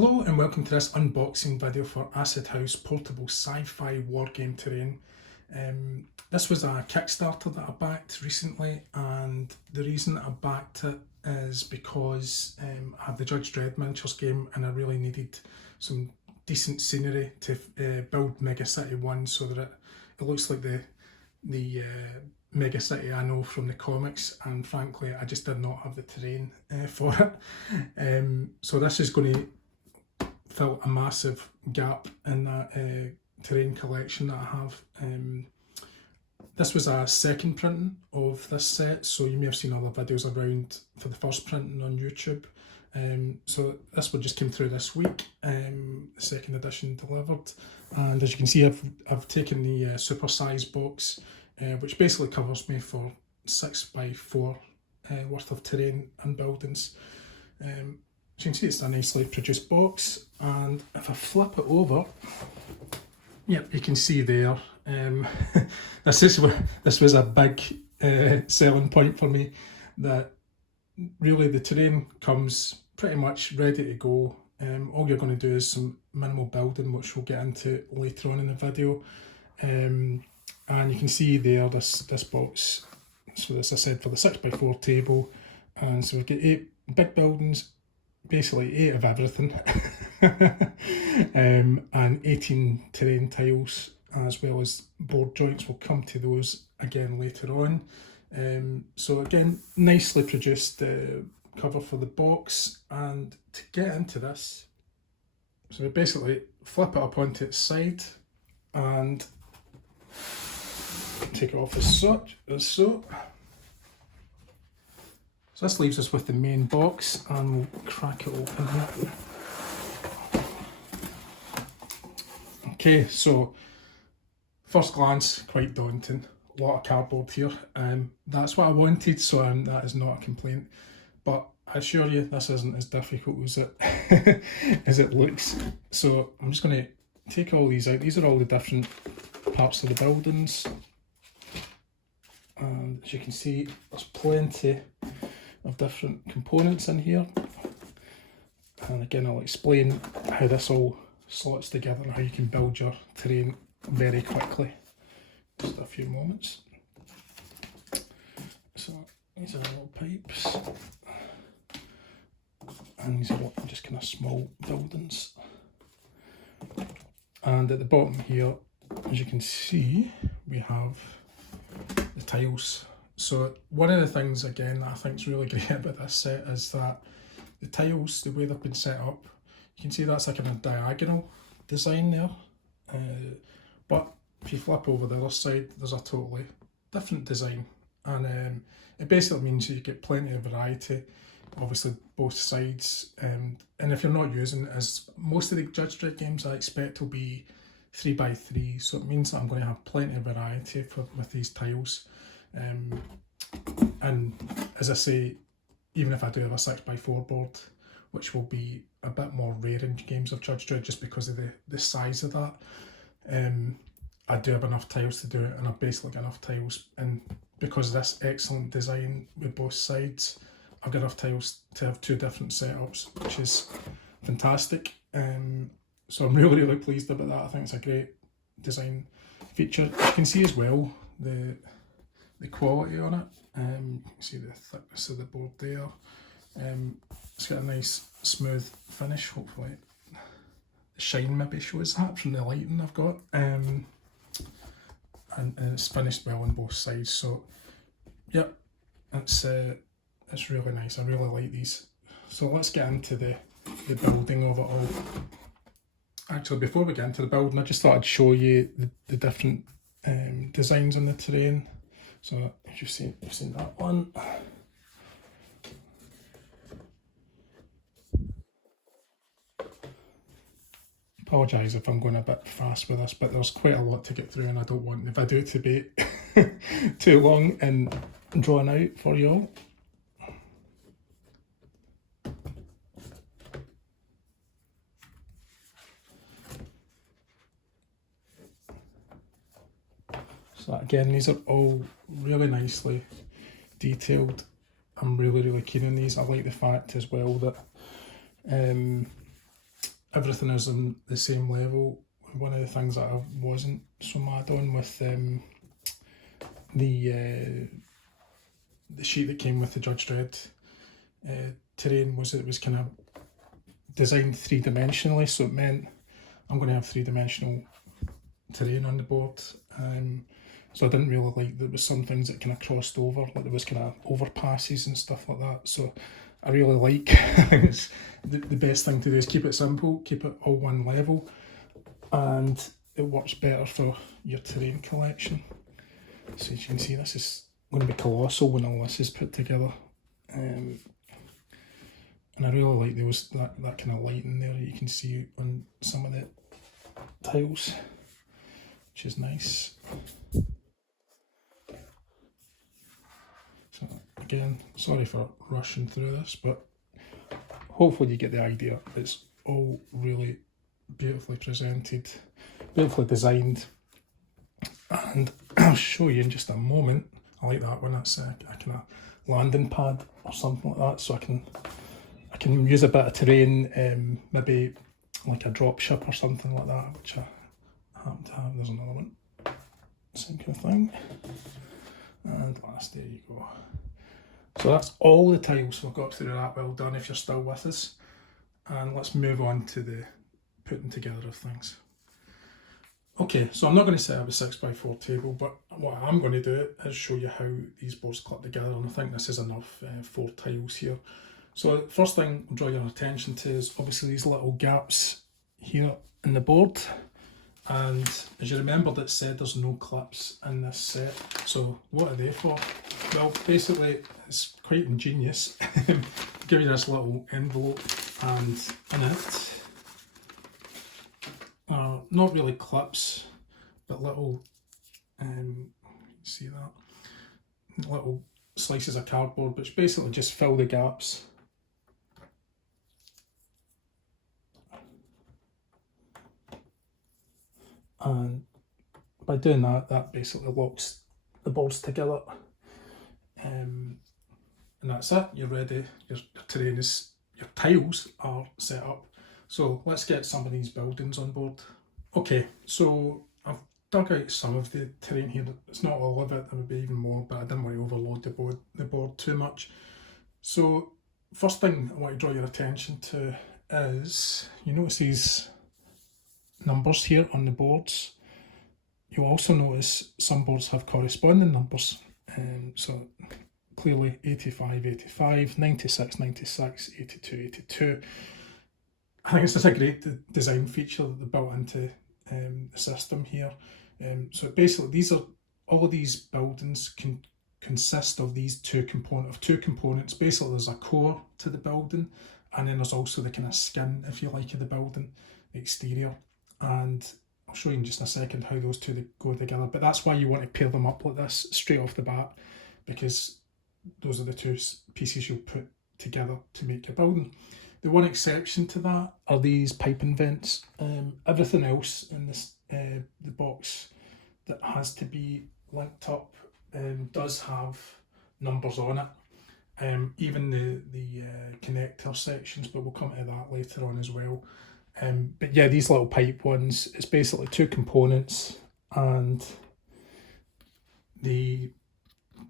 Hello and welcome to this unboxing video for Acid House Portable Sci-Fi Wargame Terrain. This was a Kickstarter that I backed recently, and the reason that I backed it is because I have the Judge Dredd miniatures game and I really needed some decent scenery to build Mega City 1 so that it looks like the Mega City I know from the comics, and frankly I just did not have the terrain for it. So this is going to fill a massive gap in that terrain collection that I have. This was a second printing of this set, so you may have seen other videos around for the first printing on YouTube. So this one just came through this week, the second edition delivered, and as you can see I've taken the super size box, which basically covers me for 6x4 worth of terrain and buildings. So you can see it's a nicely produced box, and if I flip it over, yep, you can see there, this was a big selling point for me, that really the terrain comes pretty much ready to go. All you're going to do is some minimal building, which we'll get into later on in the video. And you can see there this box, so as I said, for the 6x4 table, and so we've got 8 big buildings, basically 8 of everything, and 18 terrain tiles, as well as board joints. We'll come to those again later on. So again, nicely produced cover for the box. And to get into this, so we basically flip it up onto its side and take it off as such, as so. So this leaves us with the main box, and we'll crack it open here. Okay, so first glance, quite daunting. A lot of cardboard here. That's what I wanted, so that is not a complaint. But I assure you, this isn't as difficult as it as it looks. So I'm just going to take all these out. These are all the different parts of the buildings, and as you can see, there's plenty of different components in here, and again I'll explain how this all slots together and how you can build your terrain very quickly. Just a few moments. So these are little pipes, and these are just kind of small buildings, and at the bottom here, as you can see, we have the tiles. So one of the things, again, that I think is really great about this set is that the tiles, the way they've been set up, you can see that's like in a diagonal design there. But if you flip over the other side, there's a totally different design. And it basically means you get plenty of variety, obviously both sides. And if you're not using it, as most of the Judge Dredd games I expect will be 3x3, so it means that I'm going to have plenty of variety with these tiles. And as I say, even if I do have a 6x4 board, which will be a bit more rare in games of Judge Dredd just because of the size of that, I do have enough tiles to do it, and I've basically got enough tiles, and because of this excellent design with both sides, I've got enough tiles to have 2 different setups, which is fantastic. So I'm really pleased about that. I think it's a great design feature. You can see as well the quality on it. You can see the thickness of the board there. It's got a nice smooth finish, hopefully the shine maybe shows that from the lighting I've got. And it's finished well on both sides, so yep, it's really nice. I really like these. So let's get into the building of it all. Actually, before we get into the building, I just thought I'd show you the different designs on the terrain. So if you've seen that one. Apologise if I'm going a bit fast with this, but there's quite a lot to get through, and I don't want the video to be too long and drawn out for you all. So again, these are all really nicely detailed. I'm really keen on these. I like the fact as well that everything is on the same level. One of the things that I wasn't so mad on with the sheet that came with the Judge Dredd terrain was it was kind of designed three-dimensionally, so it meant I'm going to have three-dimensional terrain on the board. So I didn't really like there was some things that kind of crossed over, like there was kind of overpasses and stuff like that. So I really like the best thing to do is keep it simple, keep it all one level, and it works better for your terrain collection. So as you can see, this is going to be colossal when all this is put together. And I really like those that kind of light in there you can see on some of the tiles, which is nice. So again, sorry for rushing through this, but hopefully you get the idea. It's all really beautifully presented, beautifully designed, and I'll show you in just a moment. I like that one. That's a kind of landing pad or something like that, so I can use a bit of terrain, maybe like a drop ship or something like that, which I happen to have. There's another one, same kind of thing. And last, there you go. So that's all the tiles we've got through that. Well done if you're still with us. And let's move on to the putting together of things. Okay, so I'm not going to set up a 6x4 table, but what I'm going to do is show you how these boards clip together, and I think this is enough 4 tiles here. So the first thing I'll draw your attention to is obviously these little gaps here in the board. And as you remembered, it said there's no clips in this set. So what are they for? Well, basically it's quite ingenious. Give you this little envelope, and in it are not really clips, but little, see that? Little slices of cardboard, which basically just fill the gaps. And by doing that, that basically locks the boards together. And that's it, you're ready, your terrain is, your tiles are set up. So let's get some of these buildings on board. Okay, so I've dug out some of the terrain here. It's not all of it, there would be even more, but I didn't want to overload the board too much. So first thing I want to draw your attention to is, you notice these numbers here on the boards. You'll also notice some boards have corresponding numbers. So clearly 85, 85, 96, 96, 82, 82. I think it's just a great design feature that they built into the system here. So basically all of these buildings can consist of these two components. Basically there's a core to the building, and then there's also the kind of skin, if you like, of the building, the exterior. And I'll show you in just a second how those two go together, but that's why you want to pair them up like this straight off the bat, because those are the two pieces you'll put together to make your building. The one exception to that are these piping vents. Everything else in this the box that has to be linked up does have numbers on it. Even the connector sections, but we'll come to that later on as well. But yeah, these little pipe ones, it's basically two components, and the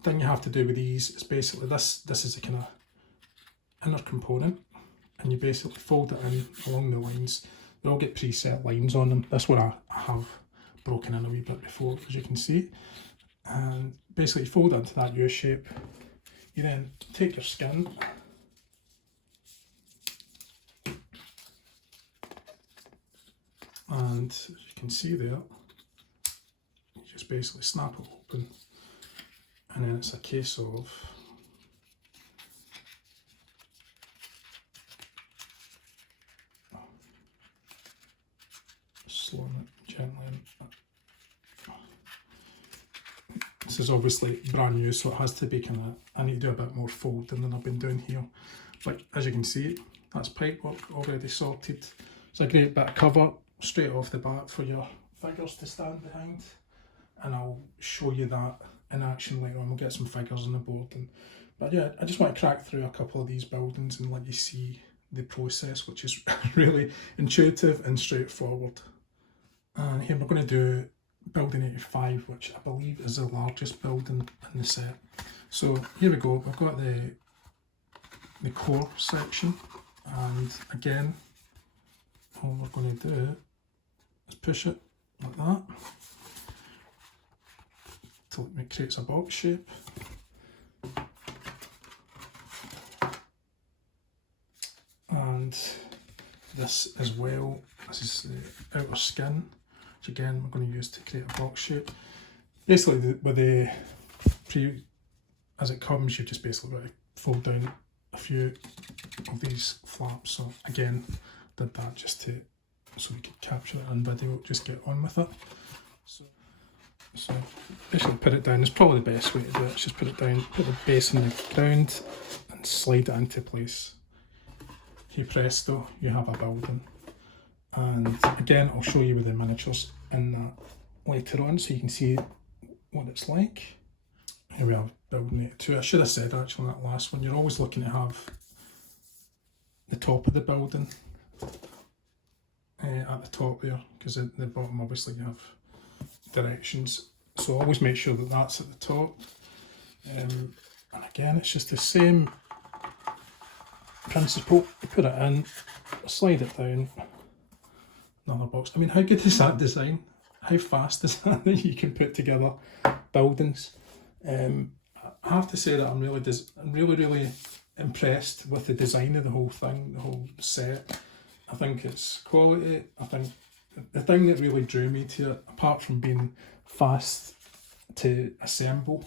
thing you have to do with these is basically this is a kind of inner component, and you basically fold it in along the lines. They all get preset lines on them. This one I have broken in a wee bit before, as you can see. And basically you fold it into that U shape. You then take your skin, and as you can see there, you just basically snap it open, and then it's a case of slowing it gently in. This is obviously brand new, so it has to be I need to do a bit more folding than I've been doing here. But as you can see, that's pipework already sorted. It's a great bit of cover straight off the bat for your figures to stand behind, and I'll show you that in action later on. We'll get some figures on the board. But yeah, I just want to crack through a couple of these buildings and let you see the process, which is really intuitive and straightforward. And here we're going to do building 85, which I believe is the largest building in the set. So here we go, we've got the core section, and again, all we're going to do is push it like that till it creates a box shape. And this as well, this is the outer skin, which again we're going to use to create a box shape. Basically, with the as it comes, you just basically got to fold down a few of these flaps. So again, did that just so we could capture it in video, just get on with it. So basically put it down is probably the best way to do it. Just put it down, put the base in the ground and slide it into place. Hey presto, you have a building. And again, I'll show you with the miniatures in that later on so you can see what it's like. Here we have building 82. I should have said actually in that last one, you're always looking to have the top of the building at the top there, because at the bottom obviously you have directions. So always make sure that that's at the top. And again, it's just the same principle. You put it in, slide it down, another box. I mean, how good is that design? How fast is that you can put together buildings? I have to say that I'm really impressed with the design of the whole thing, the whole set. I think it's quality. I think the thing that really drew me to it, apart from being fast to assemble,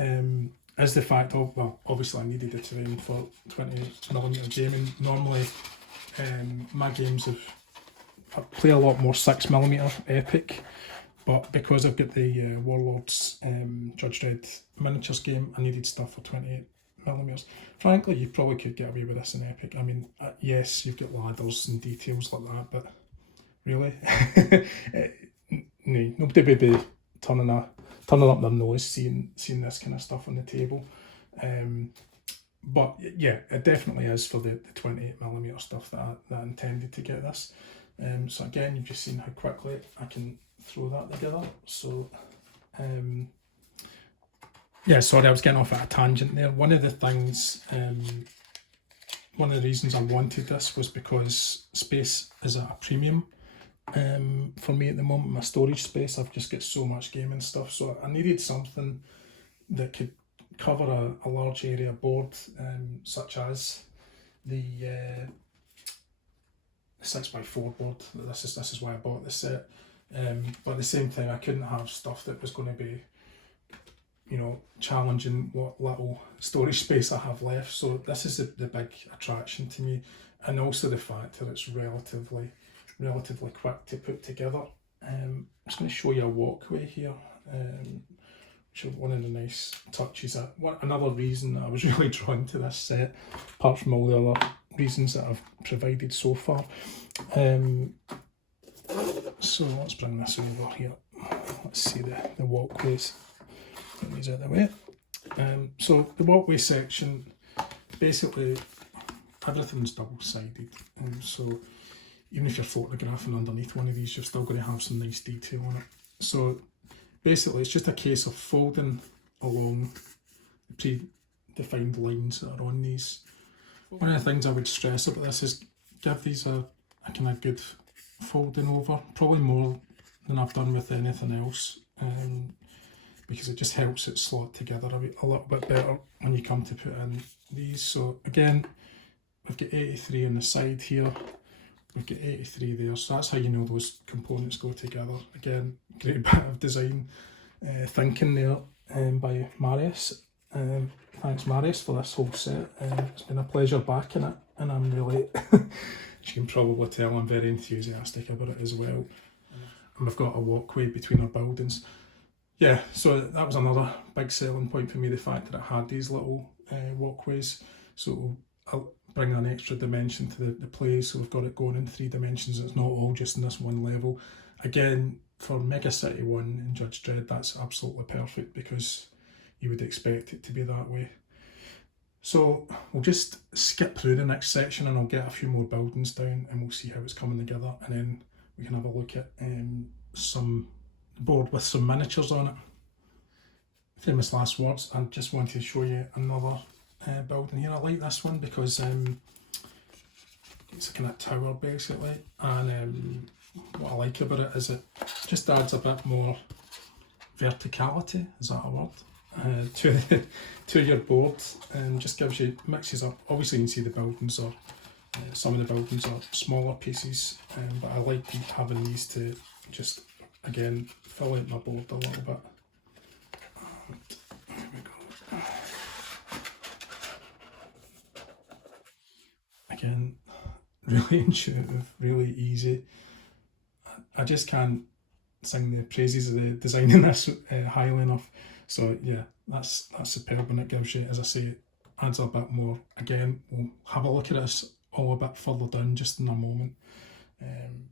is the fact of, well, obviously I needed the terrain for 20mm gaming. Normally, my games I play a lot more 6mm epic, but because I've got the Warlords Judge Dredd miniatures game, I needed stuff for 28mm. Frankly, you probably could get away with this in epic. I mean, yes, you've got ladders and details like that, but really, no, nobody would be turning up their nose seeing this kind of stuff on the table. But yeah, it definitely is for the 28mm stuff that I intended to get this. So again, you've just seen how quickly I can throw that together. So yeah, sorry, I was getting off at a tangent there. One of the things, one of the reasons I wanted this was because space is at a premium for me at the moment. My storage space, I've just got so much gaming stuff, so I needed something that could cover a large area board, such as the 6x4 board. This is why I bought this set. But at the same time, I couldn't have stuff that was going to be, you know, challenging what little storage space I have left. So this is the big attraction to me, and also the fact that it's relatively quick to put together. I'm just going to show you a walkway here, which is one of the nice touches. Another reason that I was really drawn to this set, apart from all the other reasons that I've provided so far. So let's bring this over here. Let's see the walkways. Get these out of the way. So the walkway section, basically everything's double-sided, so even if you're photographing underneath one of these, you're still going to have some nice detail on it. So basically it's just a case of folding along the predefined lines that are on these. One of the things I would stress about this is give these a kind of good folding over, probably more than I've done with anything else, because it just helps it slot together a little bit better when you come to put in these. So again, we've got 83 on the side here, we've got 83 there, so that's how you know those components go together. Again, great bit of design thinking there by Marius. Thanks Marius for this whole set. It's been a pleasure backing it, and I'm really, as you can probably tell, I'm very enthusiastic about it as well. And we've got a walkway between our buildings. Yeah, so that was another big selling point for me, the fact that it had these little walkways. So I'll bring an extra dimension to the play, so we've got it going in 3 dimensions. It's not all just in this one level. Again, for Mega City 1 and Judge Dredd, that's absolutely perfect, because you would expect it to be that way. So we'll just skip through the next section and I'll get a few more buildings down and we'll see how it's coming together, and then we can have a look at some board with some miniatures on it. Famous last words. I just wanted to show you another building here. I like this one because it's a kind of tower basically, and what I like about it is it just adds a bit more verticality, is that a word, to your board, and just gives you, mixes up. Obviously you can see the buildings are, some of the buildings are smaller pieces, but I like having these to just, again, fill out my board a little bit. And here we go. Again, really intuitive, really easy. I just can't sing the praises of the design in this highly enough. So yeah, that's superb, and it gives you, as I say, it adds a bit more. Again, we'll have a look at this all a bit further down just in a moment. And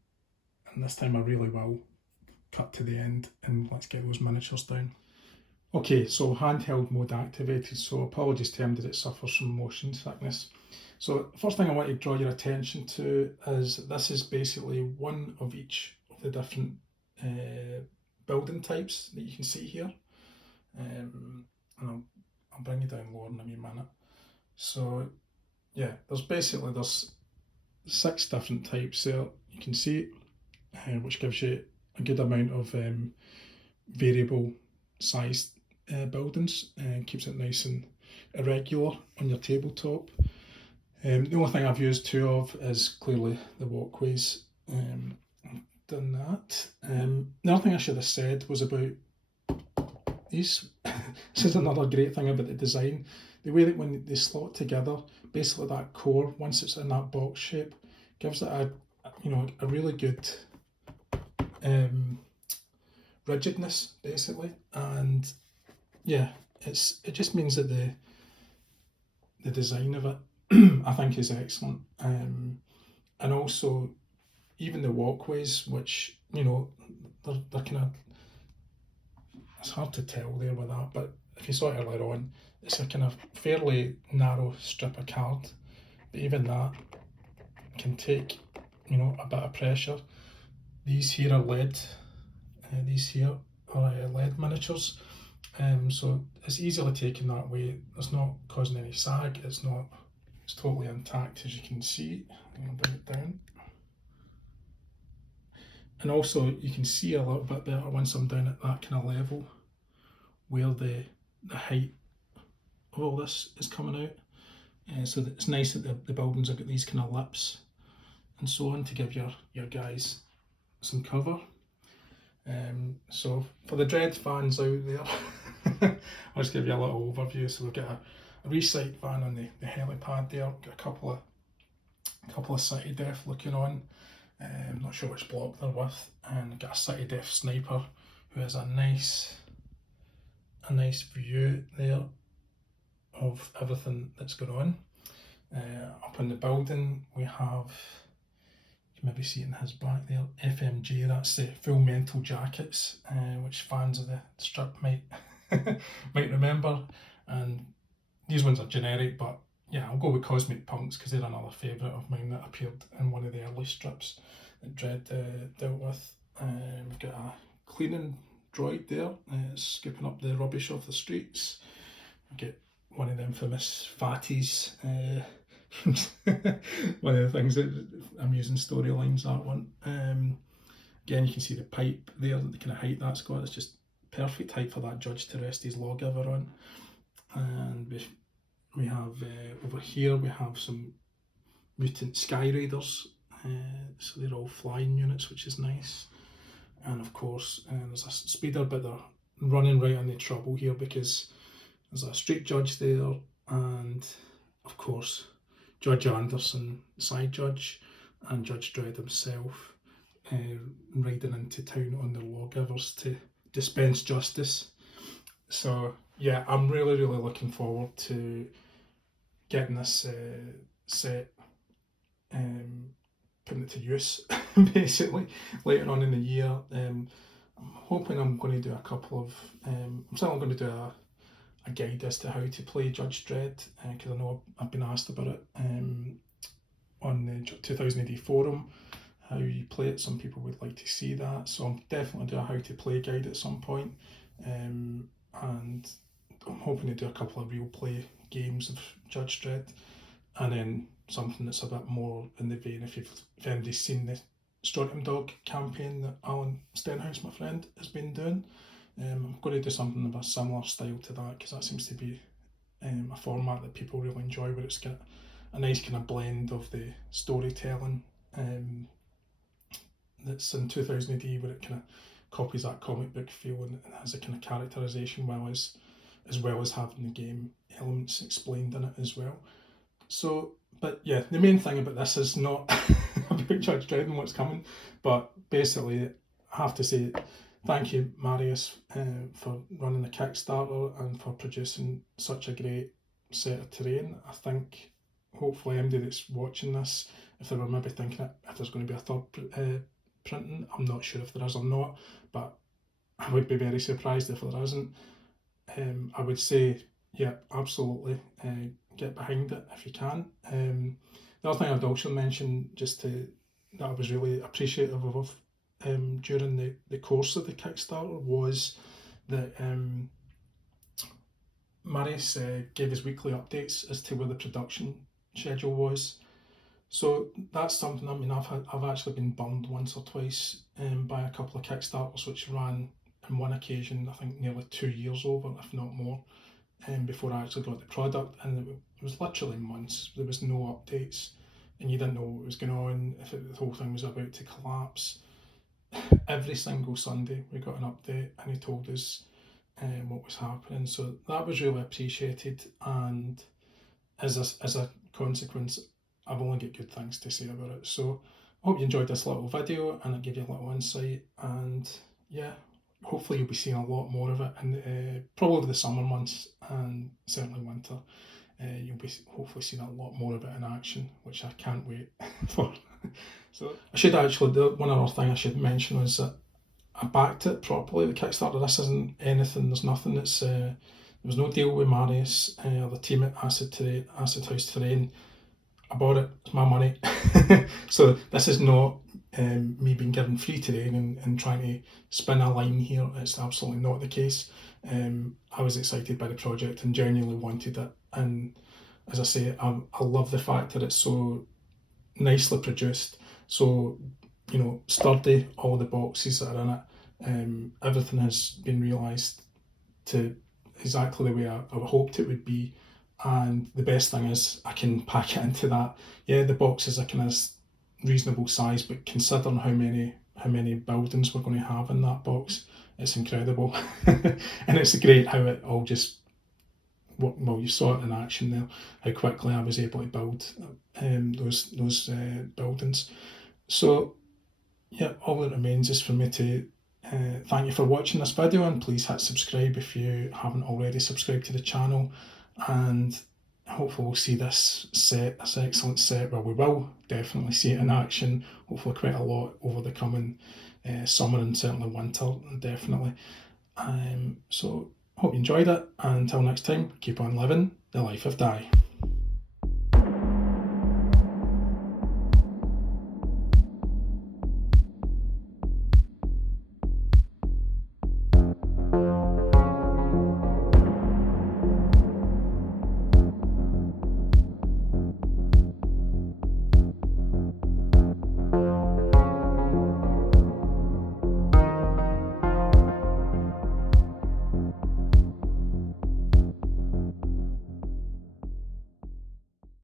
this time I really will cut to the end and let's get those miniatures down. Okay, so handheld mode activated, so apologies to him that it suffers from motion sickness. So first thing I want to draw your attention to is this is basically one of each of the different building types that you can see here. And I'll bring you down lower in a wee minute. So yeah, there's 6 different types there, you can see, which gives you a good amount of variable sized buildings and keeps it nice and irregular on your tabletop. The only thing I've used 2 of is clearly the walkways. I've done that. The other thing I should have said was about these. This is another great thing about the design. The way that when they slot together, basically that core, once it's in that box shape, gives it a really good rigidness basically, and yeah, it just means that the design of it I think is excellent, and also even the walkways, which they're kind of, it's hard to tell there with that, but if you saw it earlier on, it's a kind of fairly narrow strip of card, but even that can take a bit of pressure. These here are lead, these here are lead miniatures, so it's easily taken that way. It's not causing any sag, it's totally intact, as you can see. I'm going to bring it down. And also you can see a little bit better once I'm down at that kind of level where the height of all this is coming out. So that it's nice that the buildings have got these kind of lips and so on to give your guys some cover. So for the Dread fans out there, I'll just give you a little overview. So we've got a re-sight van on the helipad there, got a couple of City Def looking on. I'm not sure which block they're with, and got a City Def sniper who has a nice view there of everything that's going on. Up in the building we have, you can maybe see it in his back there, FMJ, that's the full mental jackets, which fans of the strip might remember. And these ones are generic, but yeah, I'll go with Cosmic Punks because they're another favourite of mine that appeared in one of the early strips that Dread dealt with. We've got a cleaning droid there, scooping up the rubbish off the streets. We get one of the infamous fatties, one of the things that amusing storylines, that one. Again, you can see the pipe there, the kind of height that's got. It's just perfect height for that judge to rest his lawgiver on. And we have over here we have some mutant Sky Raiders, so they're all flying units, which is nice. And of course there's a speeder, but they're running right into trouble here because there's a street judge there, and of course Judge Anderson, side judge, and Judge Dredd himself riding into town on their lawgivers to dispense justice. So yeah, I'm really looking forward to getting this set, putting it to use basically later on in the year. I'm hoping I'm going to do a couple of, I'm certainly going to do a a guide as to how to play Judge Dredd, because I know I've been asked about it on the 2000 AD forum, how you play it. Some people would like to see that, so I'm definitely do a how to play guide at some point, and I'm hoping to do a couple of real play games of Judge Dredd, and then something that's a bit more in the vein, if anybody's seen the Strontium Dog campaign that Alan Stenhouse, my friend, has been doing. I'm going to do something of a similar style to that, because that seems to be a format that people really enjoy, where it's got a nice kind of blend of the storytelling that's in 2000 AD, where it kind of copies that comic book feel and has a kind of characterization, as well as having the game elements explained in it as well. So, but yeah, the main thing about this is not about Judge Dredd and what's coming, but basically I have to say thank you, Marius, for running the Kickstarter and for producing such a great set of terrain. I think hopefully anybody that's watching this, if they were maybe thinking if there's going to be a third printing, I'm not sure if there is or not, but I would be very surprised if there isn't. I would say, yeah, absolutely, get behind it if you can. The other thing I'd also mention, that I was really appreciative of during the course of the Kickstarter, was that Marius gave us weekly updates as to where the production schedule was. So that's something, I mean, I've actually been burned once or twice by a couple of Kickstarters which ran on one occasion, I think nearly 2 years over, if not more, before I actually got the product, and it was literally months. There was no updates, and you didn't know what was going on, if the whole thing was about to collapse. Every single Sunday we got an update, and he told us what was happening. So that was really appreciated, and as a consequence, I've only got good things to say about it. So I hope you enjoyed this little video, and it gave you a little insight, and yeah, hopefully you'll be seeing a lot more of it, and probably over the summer months and certainly winter. You'll be hopefully seeing a lot more of it in action, which I can't wait for. So I should actually, one other thing I should mention was that I backed it properly, the Kickstarter. This isn't anything, there's nothing that's, there was no deal with Marius or the team at Acid House Terrain. I bought it, it's my money. So this is not me being given free terrain and trying to spin a line here. It's absolutely not the case. I was excited by the project and genuinely wanted it, and as I say, I love the fact that it's so nicely produced, so sturdy. All the boxes that are in it, everything has been realised to exactly the way I hoped it would be. And the best thing is I can pack it into that. Yeah, the boxes are kind of reasonable size, but considering how many buildings we're going to have in that box, it's incredible. And it's great how it all just, well, you saw it in action there, how quickly I was able to build those buildings. So yeah, all that remains is for me to thank you for watching this video, and please hit subscribe if you haven't already subscribed to the channel, and hopefully we'll see this excellent set, well, we will definitely see it in action, hopefully quite a lot over the coming summer and certainly winter, definitely. So hope you enjoyed it, and until next time, keep on living the life of Die.